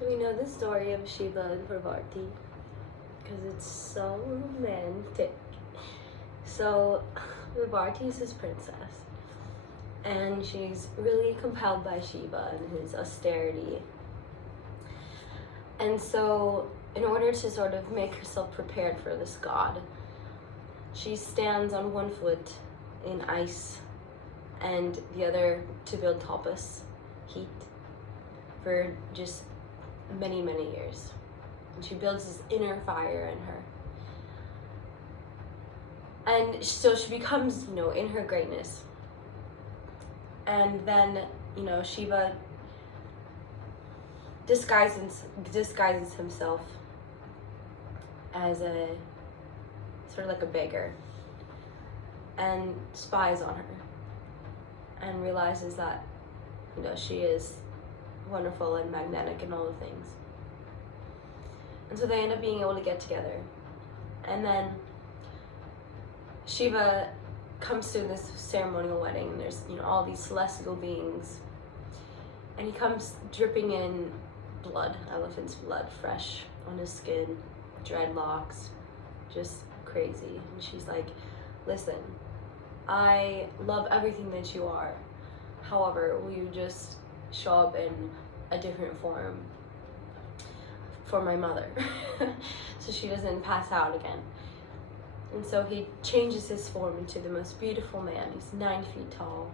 Do we know the story of Shiva and Parvati? Because it's so romantic. So, Parvati is his princess, and she's really compelled by Shiva and his austerity. And so, in order to sort of make herself prepared for this god, she stands on one foot in ice and the other to build tapas, heat, for just many, many years. And she builds this inner fire in her. And so she becomes, in her greatness. And then, Shiva disguises himself as a sort of like a beggar and spies on her and realizes that, she is wonderful and magnetic and all the things. And so they end up being able to get together. And then Shiva comes to this ceremonial wedding, and there's, all these celestial beings. And he comes dripping in blood, elephant's blood, fresh on his skin, dreadlocks, just crazy. And she's like, listen, I love everything that you are. However, will you just show up in a different form for my mother so she doesn't pass out again? And so he changes his form into the most beautiful man. He's 9 feet tall.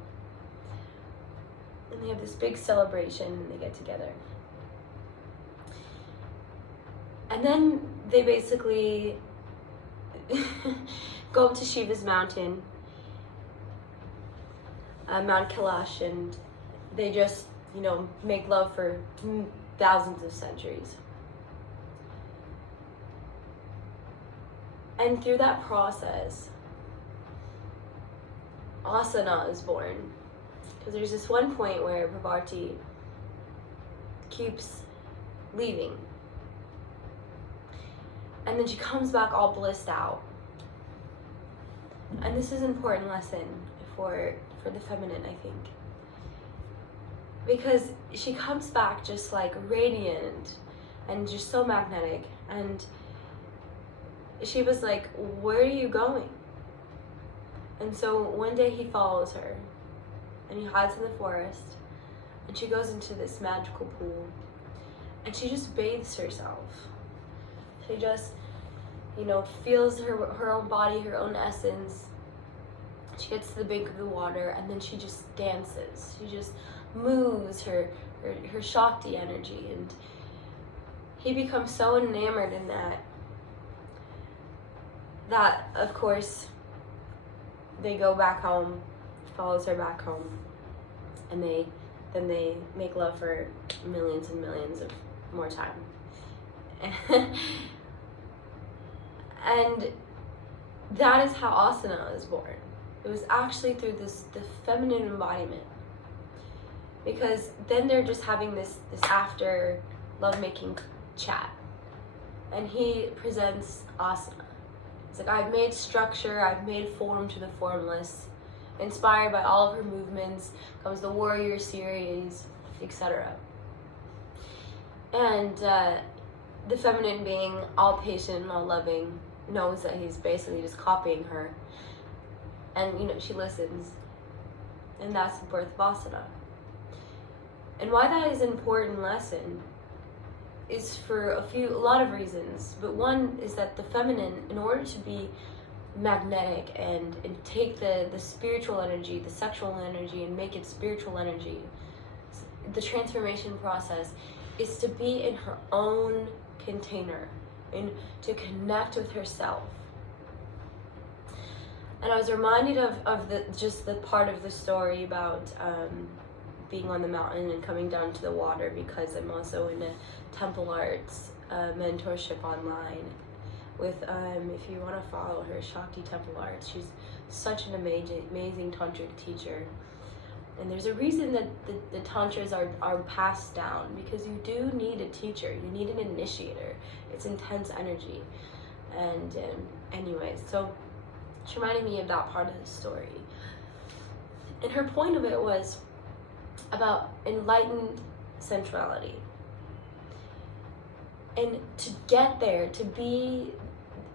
And they have this big celebration and they get together. And then they basically go up to Shiva's mountain, Mount Kailash, and they just, make love for thousands of centuries. And through that process, Asana is born. Because there's this one point where Parvati keeps leaving. And then she comes back all blissed out. And this is an important lesson for the feminine, I think. Because she comes back just like radiant and just so magnetic. And she was like, where are you going? And so one day he follows her and he hides in the forest, and she goes into this magical pool and she just bathes herself. She just, feels her own body, her own essence. She gets to the bank of the water and then she just dances. She just moves her Shakti energy, and he becomes so enamored in that of course they go back home, follows her back home, and then they make love for millions and millions of more time. And that is how Asana is born. It was actually through the feminine embodiment. Because then they're just having this after lovemaking chat. And he presents Asana. It's like, I've made structure, I've made form to the formless. Inspired by all of her movements comes the warrior series, etc. And the feminine being all patient and all loving knows that he's basically just copying her. And, she listens. And that's the birth of Asana. And why that is an important lesson is for a lot of reasons. But one is that the feminine, in order to be magnetic and take the spiritual energy, the sexual energy, and make it spiritual energy, the transformation process is to be in her own container and to connect with herself. And I was reminded of the part of the story about being on the mountain and coming down to the water, because I'm also in a temple arts mentorship online with, if you want to follow her, Shakti Temple Arts. She's such an amazing tantric teacher. And there's a reason that the tantras are passed down, because you do need a teacher, you need an initiator. It's intense energy. And anyways, so she reminded me of that part of the story. And her point of it was about enlightened sensuality. And to get there, to be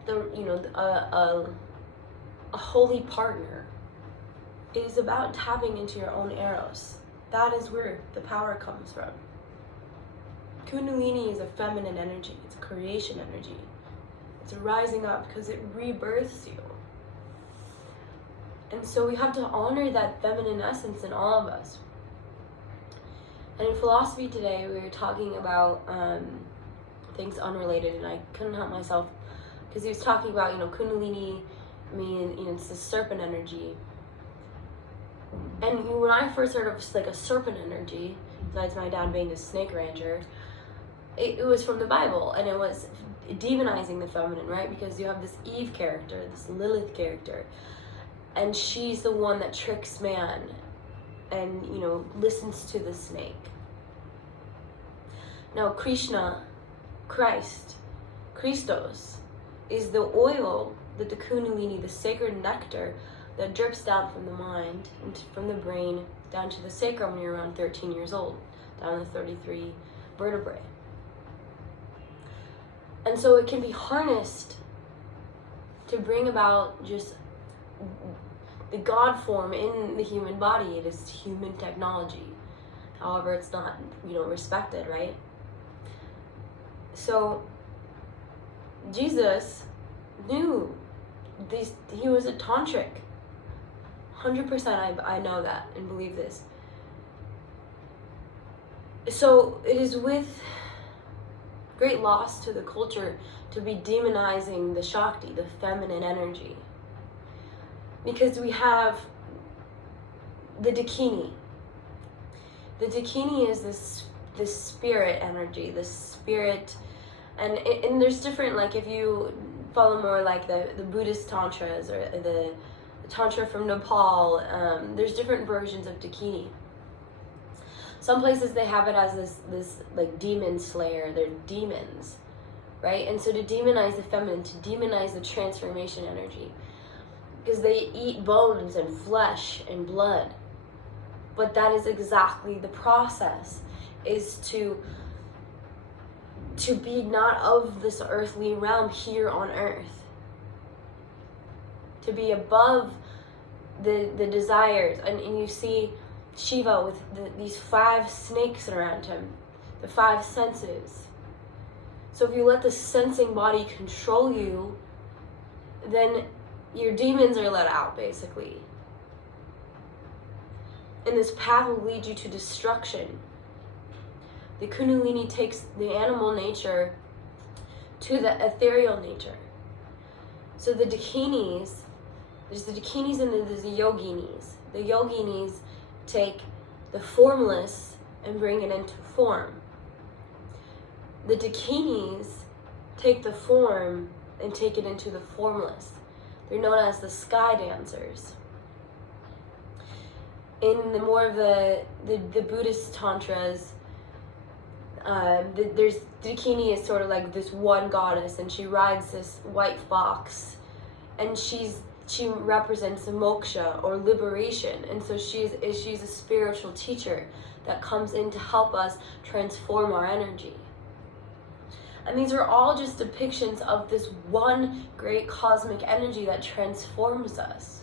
the, you know, a holy partner, it is about tapping into your own eros. That is where the power comes from. Kundalini is a feminine energy. It's a creation energy. It's a rising up because it rebirths you. And so we have to honor that feminine essence in all of us. And in philosophy today, we were talking about things unrelated, and I couldn't help myself because he was talking about, you know, Kundalini, I mean, you know, it's the serpent energy. And when I first heard of like a serpent energy, besides my dad being a snake rancher, it was from the Bible, and it was demonizing the feminine, right? Because you have this Eve character, this Lilith character, and she's the one that tricks man and, you know, listens to the snake. Now Krishna, Christ, Christos, is the oil that the Kundalini, the sacred nectar that drips down from the mind and from the brain down to the sacrum when you're around 13 years old, down to 33 vertebrae. And so it can be harnessed to bring about just the God form in the human body. It is human technology. However, it's not, you know, respected, right? So Jesus knew these. He was a tantric. 100% I know that and believe this. So it is with great loss to the culture to be demonizing the Shakti, the feminine energy. Because we have the Dakini. The Dakini is this spirit energy, this spirit, and there's different, like if you follow more like the Buddhist tantras or the Tantra from Nepal, there's different versions of Dakini. Some places they have it as this like demon slayer, they're demons, right? And so to demonize the feminine, to demonize the transformation energy, because they eat bones and flesh and blood. But that is exactly the process, is to be not of this earthly realm here on earth. To be above the desires. And you see Shiva with these 5 snakes around him, the 5 senses. So if you let the sensing body control you, then your demons are let out, basically. And this path will lead you to destruction. The Kundalini takes the animal nature to the ethereal nature. So the Dakinis, there's the Dakinis and then there's the Yoginis. The Yoginis take the formless and bring it into form. The Dakinis take the form and take it into the formless. They're known as the sky dancers. In the more of the Buddhist tantras, there's Dakini is sort of like this one goddess, and she rides this white fox, and she represents moksha or liberation, and so she's a spiritual teacher that comes in to help us transform our energy. And these are all just depictions of this one great cosmic energy that transforms us.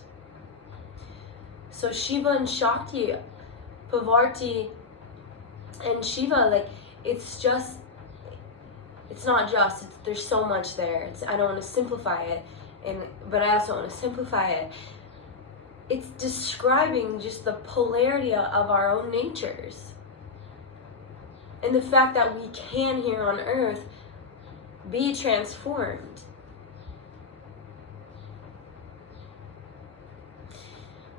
So Shiva and Shakti, Parvati and Shiva, like, there's so much there. I don't want to simplify it, but I also want to simplify it. It's describing just the polarity of our own natures. And the fact that we can, here on earth, be transformed.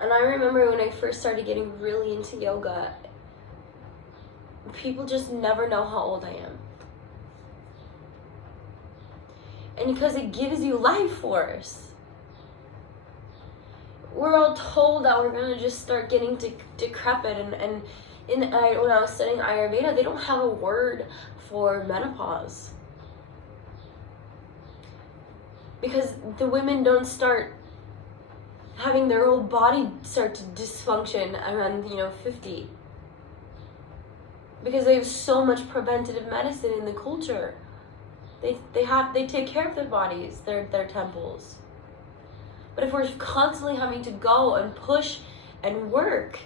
And I remember when I first started getting really into yoga, people just never know how old I am. And because it gives you life force. We're all told that we're going to just start getting decrepit. And when I was studying Ayurveda, they don't have a word for menopause. Because the women don't start having their whole body start to dysfunction around, 50. Because they have so much preventative medicine in the culture. They take care of their bodies, their temples. But if we're constantly having to go and push and work,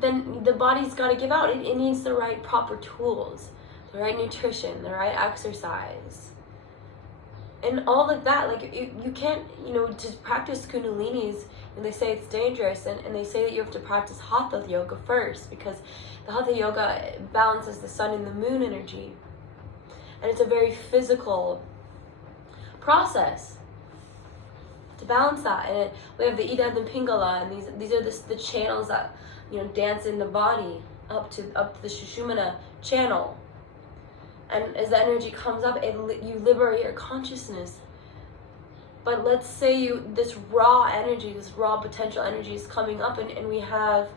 then the body's got to give out. It needs the right proper tools, the right nutrition, the right exercise, and all of that. Like you can't, to practice Kundalinis, and they say it's dangerous, and they say that you have to practice Hatha yoga first, because the Hatha yoga balances the sun and the moon energy, and it's a very physical process to balance that. And we have the Ida and the Pingala, and these are the channels that dance in the body up to the Sushumna channel. And as the energy comes up, you liberate your consciousness. But let's say this raw energy, this raw potential energy is coming up, and we have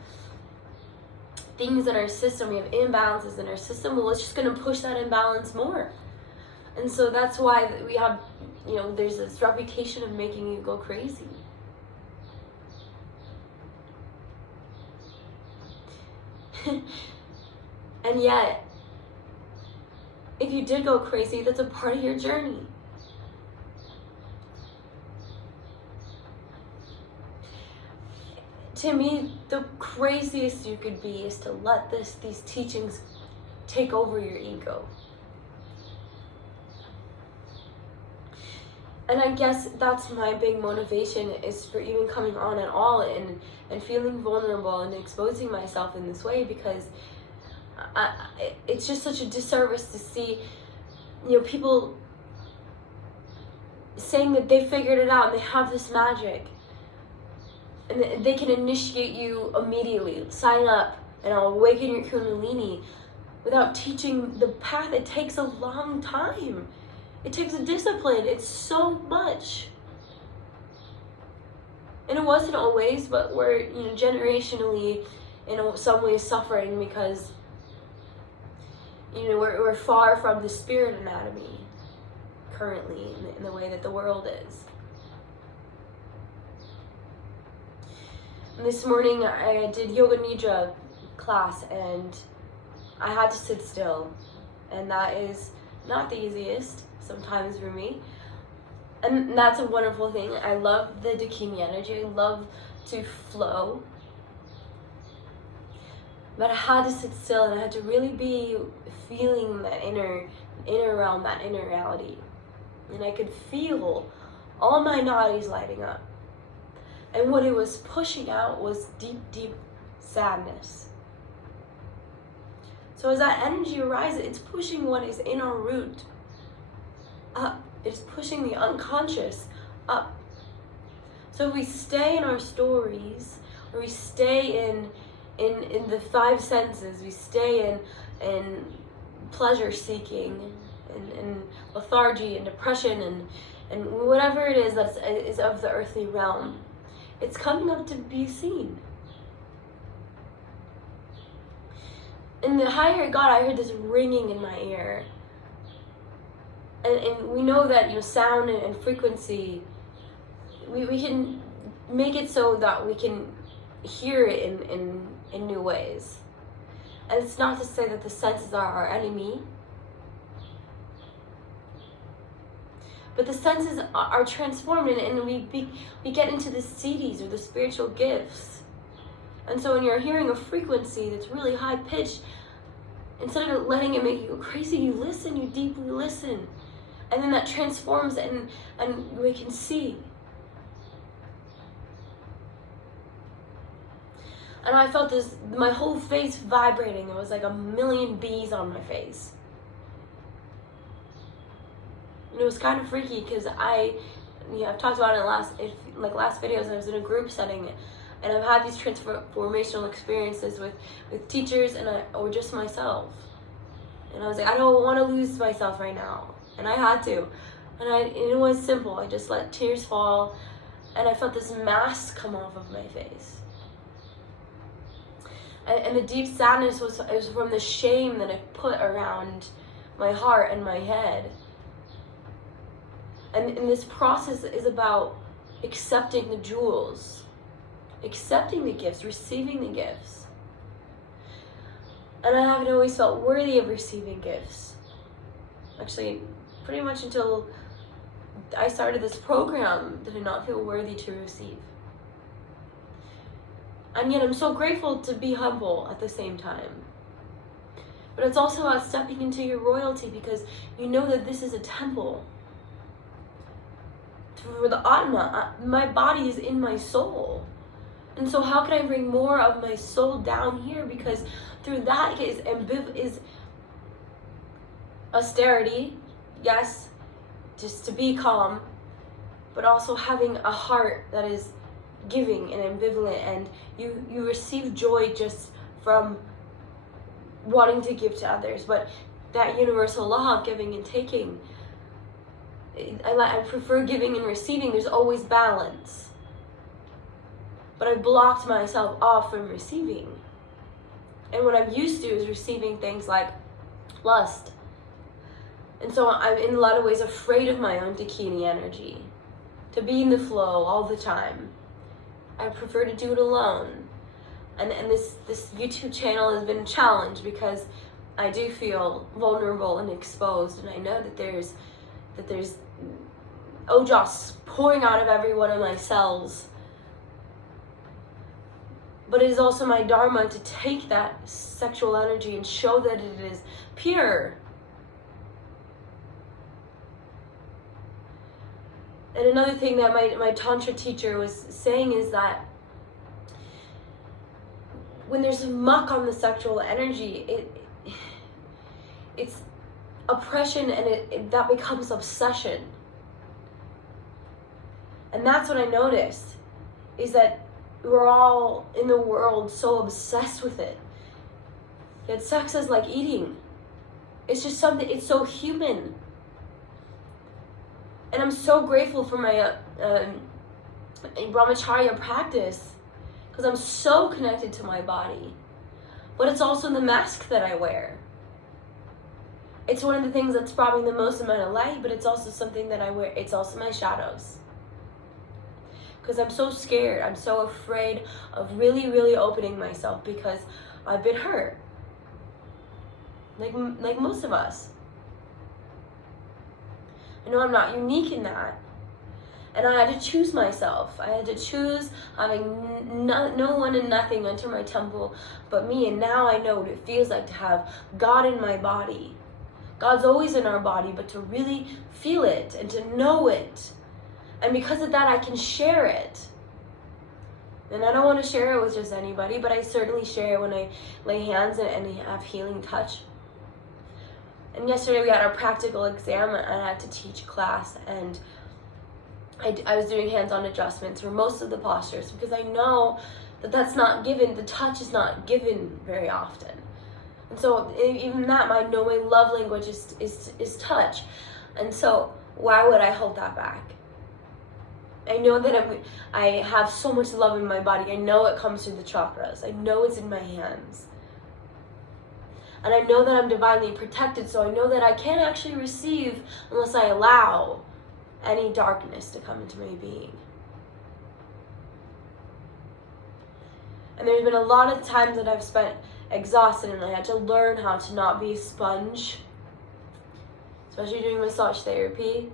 things in our system, we have imbalances in our system. Well, it's just going to push that imbalance more. And so that's why we have, there's this reputation of making you go crazy. And yet, if you did go crazy, that's a part of your journey. To me, the craziest you could be is to let these teachings take over your ego. And I guess that's my big motivation, is for even coming on at all and feeling vulnerable and exposing myself in this way, because it's just such a disservice to see, people saying that they figured it out and they have this magic and they can initiate you immediately. Sign up and I'll awaken your Kundalini, without teaching the path. It takes a long time. It takes a discipline. It's so much. And it wasn't always, but we're, generationally, in some ways, suffering because, we're far from the spirit anatomy currently in the way that the world is. And this morning I did Yoga Nidra class, and I had to sit still, and that is not the easiest sometimes for me, and that's a wonderful thing. I love the Dakini energy. I love to flow, but I had to sit still, and I had to really be feeling that inner realm, that inner reality, and I could feel all my nadis lighting up, and what it was pushing out was deep sadness. So as that energy arises, it's pushing what is in our root up. It's pushing the unconscious up. So if we stay in our stories, or we stay in the five senses, we stay in pleasure seeking, and lethargy and depression and whatever it is that is of the earthly realm, it's coming up to be seen. In the higher it got, I heard this ringing in my ear. And we know that, sound and frequency, we can make it so that we can hear it in new ways. And it's not to say that the senses are our enemy, but the senses are transformed, and we get into the siddhis, or the spiritual gifts. And so when you're hearing a frequency that's really high pitched, instead of letting it make you go crazy, you listen, you deeply listen. And then that transforms, and we can see. And I felt my whole face vibrating. It was like a million bees on my face. And it was kind of freaky, because I've talked about it in last videos. I was in a group setting, and I've had these transformational experiences with teachers or just myself. And I was like, I don't want to lose myself right now. And I had to. And it was simple. I just let tears fall, and I felt this mask come off of my face. And the deep sadness was from the shame that I put around my heart and my head. And this process is about accepting the jewels, accepting the gifts, receiving the gifts. And I haven't always felt worthy of receiving gifts. Actually, pretty much until I started this program did I not feel worthy to receive. And yet I'm so grateful to be humble at the same time. But it's also about stepping into your royalty, because you know that this is a temple. For the Atma, my body is in my soul. And so how can I bring more of my soul down here? Because through that is austerity, yes, just to be calm, but also having a heart that is giving and ambivalent, and you receive joy just from wanting to give to others. But that universal law of giving and taking, I prefer giving and receiving. There's always balance. But I've blocked myself off from receiving. And what I'm used to is receiving things like lust. And so I'm in a lot of ways afraid of my own Dakini energy. To be in the flow all the time. I prefer to do it alone. And this YouTube channel has been a challenge, because I do feel vulnerable and exposed, and I know that there's Ojas pouring out of every one of my cells. But it is also my dharma to take that sexual energy and show that it is pure. And another thing that my Tantra teacher was saying is that when there's muck on the sexual energy, it's oppression, and that becomes obsession. And that's what I noticed, is that we're all in the world so obsessed with it. Yet sex is like eating. It's just something, it's so human. And I'm so grateful for my brahmacharya practice, because I'm so connected to my body. But it's also the mask that I wear. It's one of the things that's brought me the most amount of light, but it's also something that I wear. It's also my shadows. Because I'm so scared. I'm so afraid of really, really opening myself, because I've been hurt. Like most of us. I know I'm not unique in that. And I had to choose myself. I had to choose having no one and nothing enter my temple but me. And now I know what it feels like to have God in my body. God's always in our body, but to really feel it and to know it. And because of that, I can share it. And I don't want to share it with just anybody, but I certainly share it when I lay hands and have healing touch. And yesterday we had our practical exam, and I had to teach class, and I was doing hands-on adjustments for most of the postures, because I know that that's not given, the touch is not given very often. And so even that, my love language is touch. And so why would I hold that back? I know that I have so much love in my body. I know it comes through the chakras. I know it's in my hands. And I know that I'm divinely protected, so I know that I can't actually receive unless I allow any darkness to come into my being. And there's been a lot of times that I've spent exhausted, and I had to learn how to not be a sponge, especially doing massage therapy.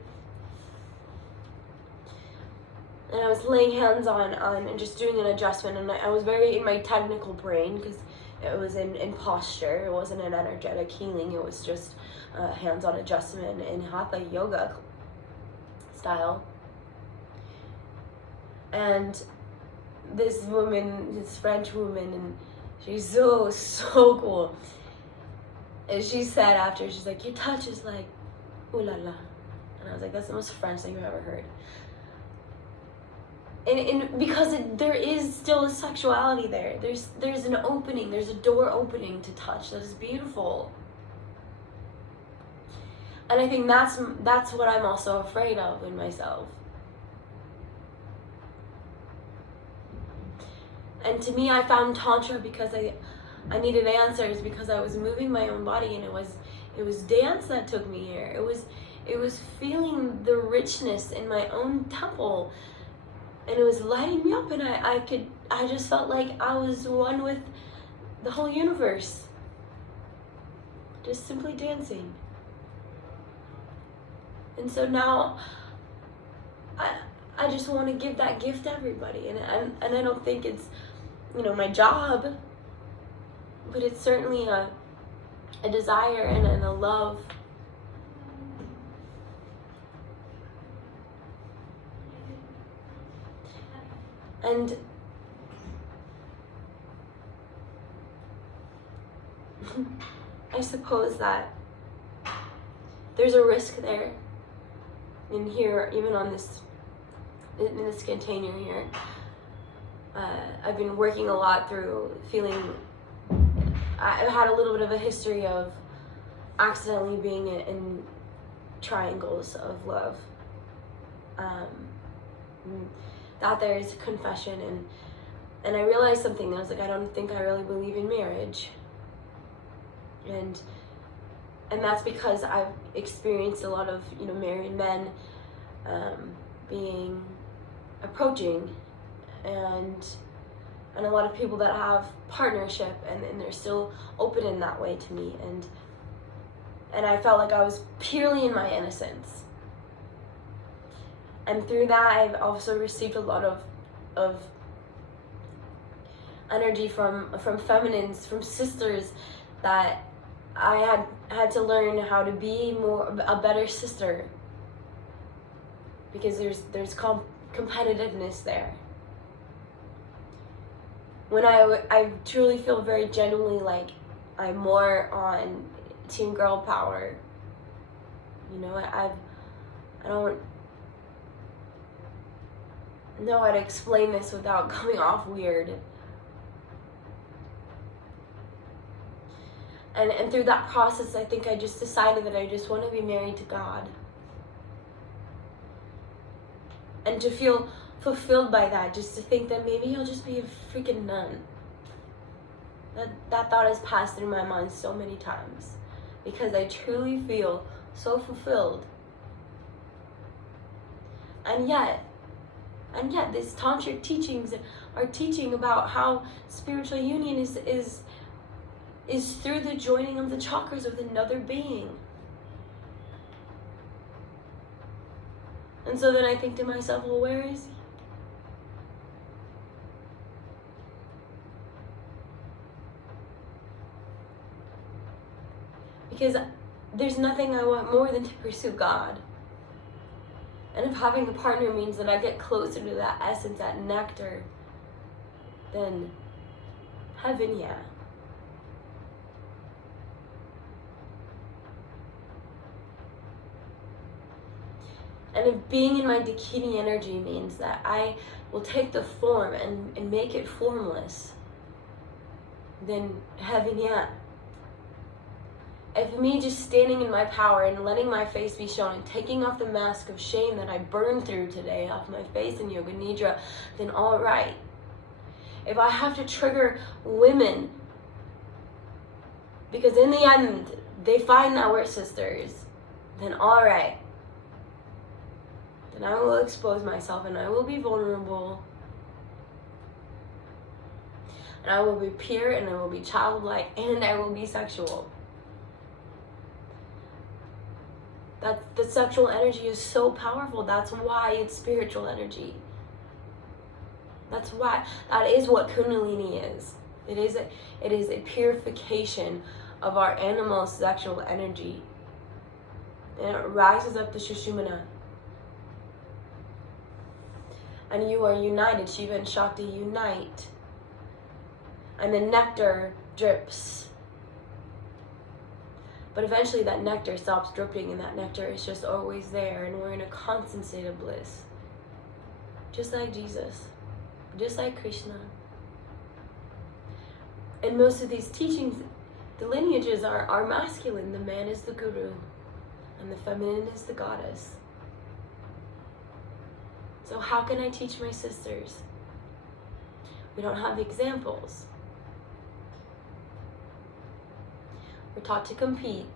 And I was laying hands on and just doing an adjustment, and I was very in my technical brain, because it was in posture. It wasn't an energetic healing. It was just hands-on adjustment in Hatha yoga style. And this woman, this French woman, and she's so cool. And she said after, she's like, your touch is like, ooh la la. And I was like, that's the most French thing I've ever heard. And because there is still a sexuality there. There's an opening, there's a door opening to touch that is beautiful. And I think that's what I'm also afraid of in myself. And to me, I found Tantra because I needed answers, because I was moving my own body, and it was dance that took me here. It was feeling the richness in my own temple. And it was lighting me up, and I just felt like I was one with the whole universe. just simply dancing. And so now I just want to give that gift to everybody, and I don't think it's, my job, but it's certainly a desire and a love. And I suppose that there's a risk there. In here, even in this container here, I've been working a lot through feeling. I've had a little bit of a history of accidentally being in triangles of love. That there's confession, and I realized something. I was like, I don't think I really believe in marriage, and that's because I've experienced a lot of married men approaching, and a lot of people that have partnership, and they're still open in that way to me, and I felt like I was purely in my innocence. And through that, I've also received a lot of energy from feminines, from sisters, that I had to learn how to be a better sister, because there's competitiveness there. When I truly feel very genuinely like I'm more on team girl power. I don't know how to explain this without coming off weird. And through that process, I think I just decided that I just want to be married to God. And to feel fulfilled by that, just to think that maybe I'll just be a freaking nun. That thought has passed through my mind so many times, because I truly feel so fulfilled. And yet these tantric teachings are teaching about how spiritual union is through the joining of the chakras with another being. And so then I think to myself, well, where is he? Because there's nothing I want more than to pursue God. And if having a partner means that I get closer to that essence, that nectar, then heaven, yeah. And if being in my Dakini energy means that I will take the form and make it formless, then heaven, yeah. If me just standing in my power and letting my face be shown and taking off the mask of shame that I burned through today off my face in Yoga Nidra, then all right. If I have to trigger women, because in the end, they find that we're sisters, then all right. Then I will expose myself and I will be vulnerable. And I will be pure and I will be childlike and I will be sexual. The sexual energy is so powerful. That's why it's spiritual energy. That is what Kundalini is. It is a purification of our animal sexual energy. And it rises up the Sushumna. And you are united. Shiva and Shakti unite. And the nectar drips. But eventually that nectar stops dripping, and that nectar is just always there, and we're in a constant state of bliss. Just like Jesus. Just like Krishna. And most of these teachings, the lineages are masculine. The man is the guru, and the feminine is the goddess. So how can I teach my sisters? We don't have examples. We're taught to compete.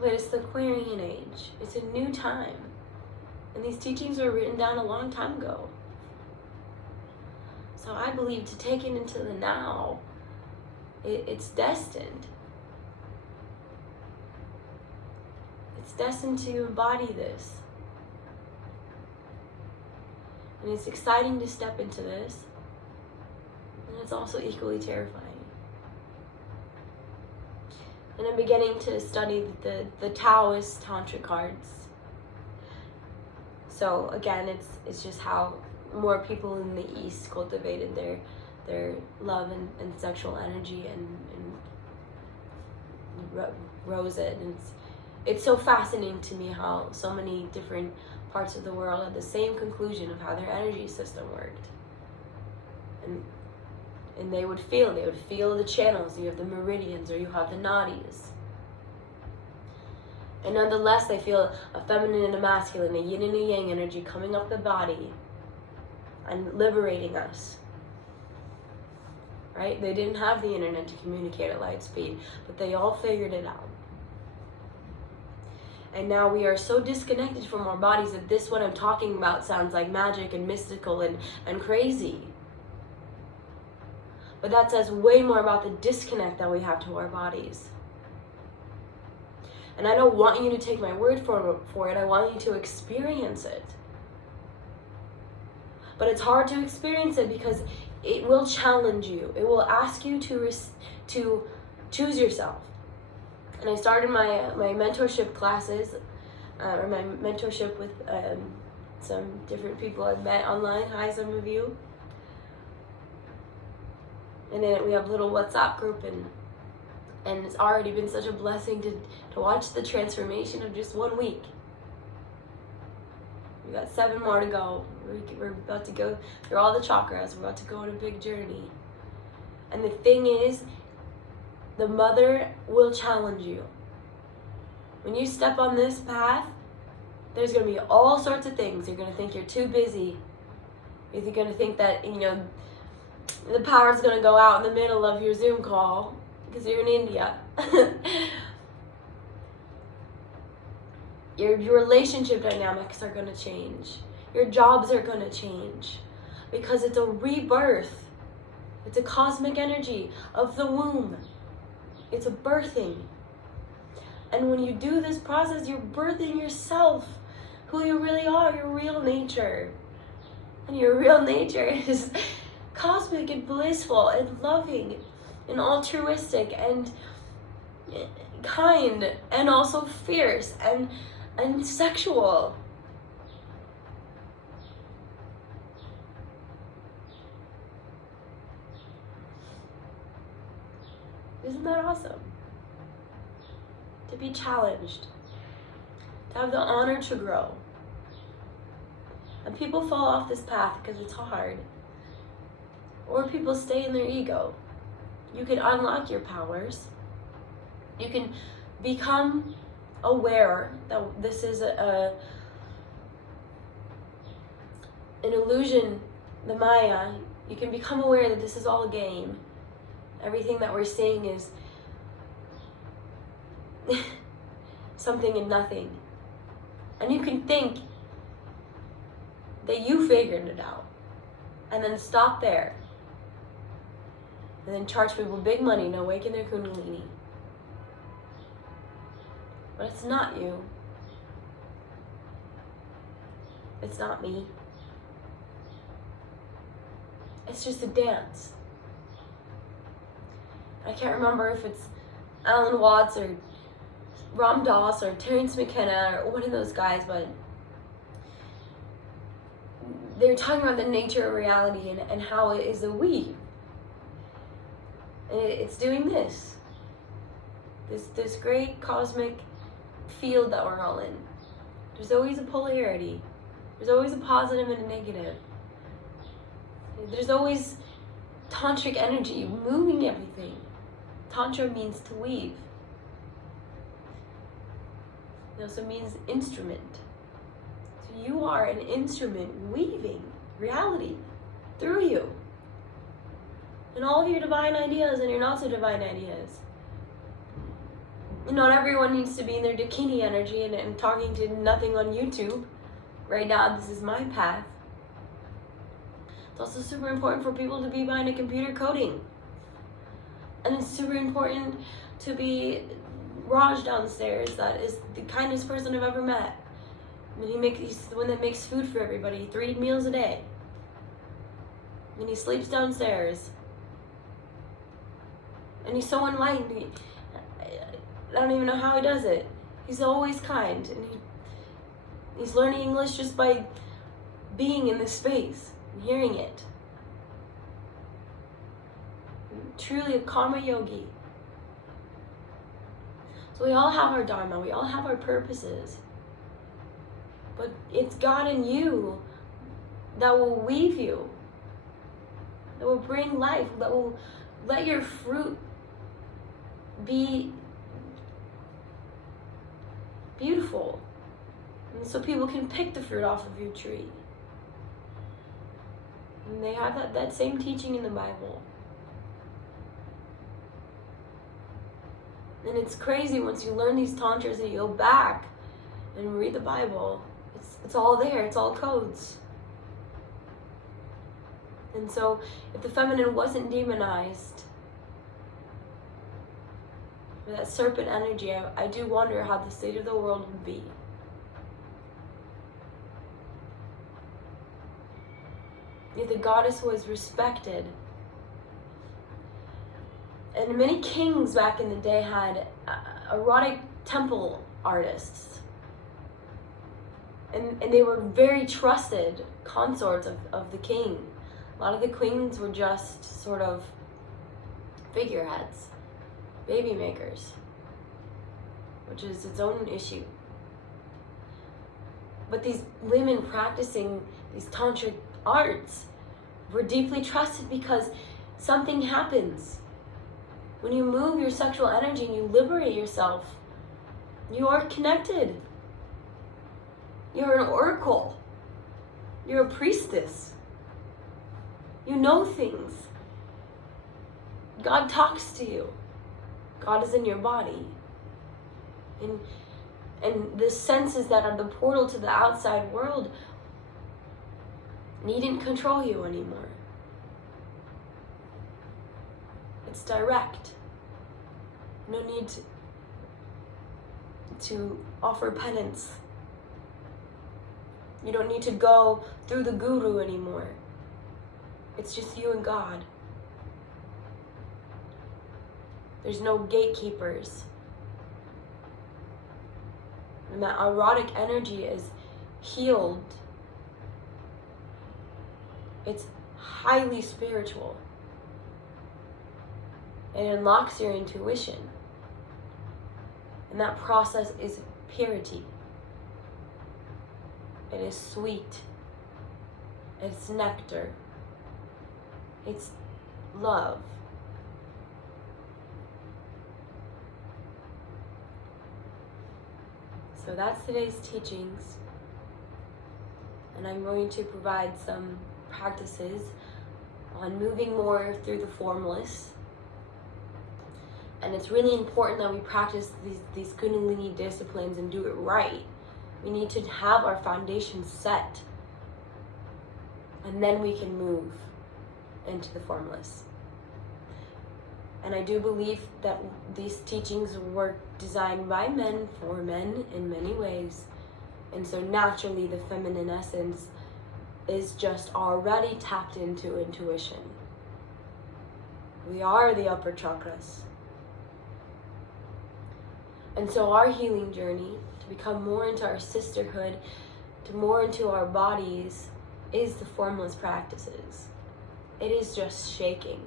But it's the Aquarian age. It's a new time. And these teachings were written down a long time ago. So I believe to take it into the now, it's destined. It's destined to embody this. And it's exciting to step into this. And it's also equally terrifying. And I'm beginning to study the Taoist Tantric cards. So again, it's just how more people in the East cultivated their love and sexual energy and rose it. And it's so fascinating to me how so many different parts of the world had the same conclusion of how their energy system worked. And they would feel the channels. You have the meridians or you have the nadis. And nonetheless, they feel a feminine and a masculine, a yin and a yang energy coming up the body and liberating us. Right? They didn't have the internet to communicate at light speed, but they all figured it out. And now we are so disconnected from our bodies that this, what I'm talking about, sounds like magic and mystical and crazy. But that says way more about the disconnect that we have to our bodies. And I don't want you to take my word for it. I want you to experience it. But it's hard to experience it because it will challenge you. It will ask you to choose yourself. And I started my mentorship classes, or my mentorship with some different people I've met online. Hi, some of you. And then we have a little WhatsApp group, and it's already been such a blessing to watch the transformation of just 1 week. We got 7 more to go. We're about to go through all the chakras. We're about to go on a big journey. And the thing is, the mother will challenge you. When you step on this path, there's going to be all sorts of things. You're going to think you're too busy. You're going to think that, the power's going to go out in the middle of your Zoom call because you're in India. Your relationship dynamics are going to change. Your jobs are going to change because it's a rebirth. It's a cosmic energy of the womb. It's a birthing. And when you do this process, you're birthing yourself, who you really are, your real nature. And your real nature is cosmic and blissful and loving and altruistic and kind and also fierce and sexual. Isn't that awesome? To be challenged, to have the honor to grow. And people fall off this path because it's hard. Or people stay in their ego. You can unlock your powers. You can become aware that this is an illusion, the Maya. You can become aware that this is all a game. Everything that we're seeing is something and nothing. And you can think that you figured it out. And then stop there. And then charge people big money to awaken their Kundalini. But it's not you. It's not me. It's just a dance. I can't remember if it's Alan Watts or Ram Dass or Terence McKenna or one of those guys, but they're talking about the nature of reality and how it is a weave. And it's doing this great cosmic field that we're all in. There's always a polarity. There's always a positive and a negative. There's always tantric energy moving everything. Tantra means to weave. It also means instrument. So you are an instrument weaving reality through you. And all of your divine ideas and your not so divine ideas. And not everyone needs to be in their Dakini energy and talking to nothing on YouTube. Right now, this is my path. It's also super important for people to be behind a computer coding. And it's super important to be Raj downstairs, that is the kindest person I've ever met. And he's the one that makes food for everybody, 3 meals a day. And he sleeps downstairs. And he's so enlightened. I don't even know how he does it. He's always kind. And he's learning English just by being in this space and hearing it. And truly a karma yogi. So we all have our dharma. We all have our purposes. But it's God in you that will weave you, that will bring life, that will let your fruit be beautiful. And so people can pick the fruit off of your tree. And they have that same teaching in the Bible. And it's crazy once you learn these tantras and you go back and read the Bible. It's all there, it's all codes. And so if the feminine wasn't demonized, with that serpent energy, I do wonder how the state of the world would be. If the goddess was respected, and many kings back in the day had erotic temple artists. And they were very trusted consorts of the king. A lot of the queens were just sort of figureheads, baby makers, which is its own issue. But these women practicing these tantric arts were deeply trusted because something happens. When you move your sexual energy and you liberate yourself, you are connected. You're an oracle. You're a priestess. You know things. God talks to you. God is in your body. And the senses that are the portal to the outside world needn't control you anymore. It's direct. No need to offer penance. You don't need to go through the guru anymore. It's just you and God. There's no gatekeepers. And that erotic energy is healed. It's highly spiritual. It unlocks your intuition. And that process is purity. It is sweet. It's nectar. It's love. So that's today's teachings. And I'm going to provide some practices on moving more through the formless. And it's really important that we practice these Kundalini disciplines and do it right. We need to have our foundation set. And then we can move into the formless. And I do believe that these teachings were designed by men for men in many ways. And so naturally the feminine essence is just already tapped into intuition. We are the upper chakras. And so our healing journey to become more into our sisterhood, to more into our bodies, is the formless practices. It is just shaking.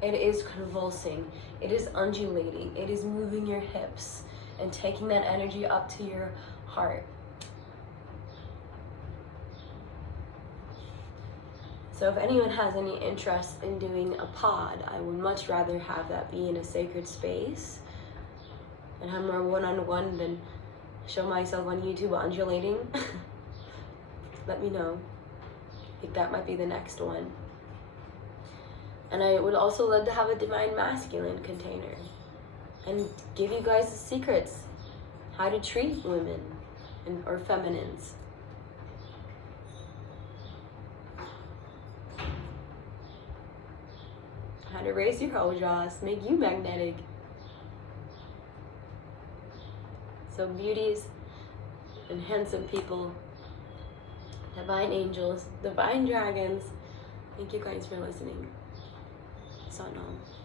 It is convulsing. It is undulating. It is moving your hips and taking that energy up to your heart. So if anyone has any interest in doing a pod, I would much rather have that be in a sacred space and have more one-on-one than show myself on YouTube undulating. Let me know. I think that might be the next one. And I would also love to have a divine masculine container and give you guys the secrets, how to treat women or feminines. how to raise your ojas, make you magnetic. So beauties and handsome people, divine angels, divine dragons, thank you guys for listening. Sanam.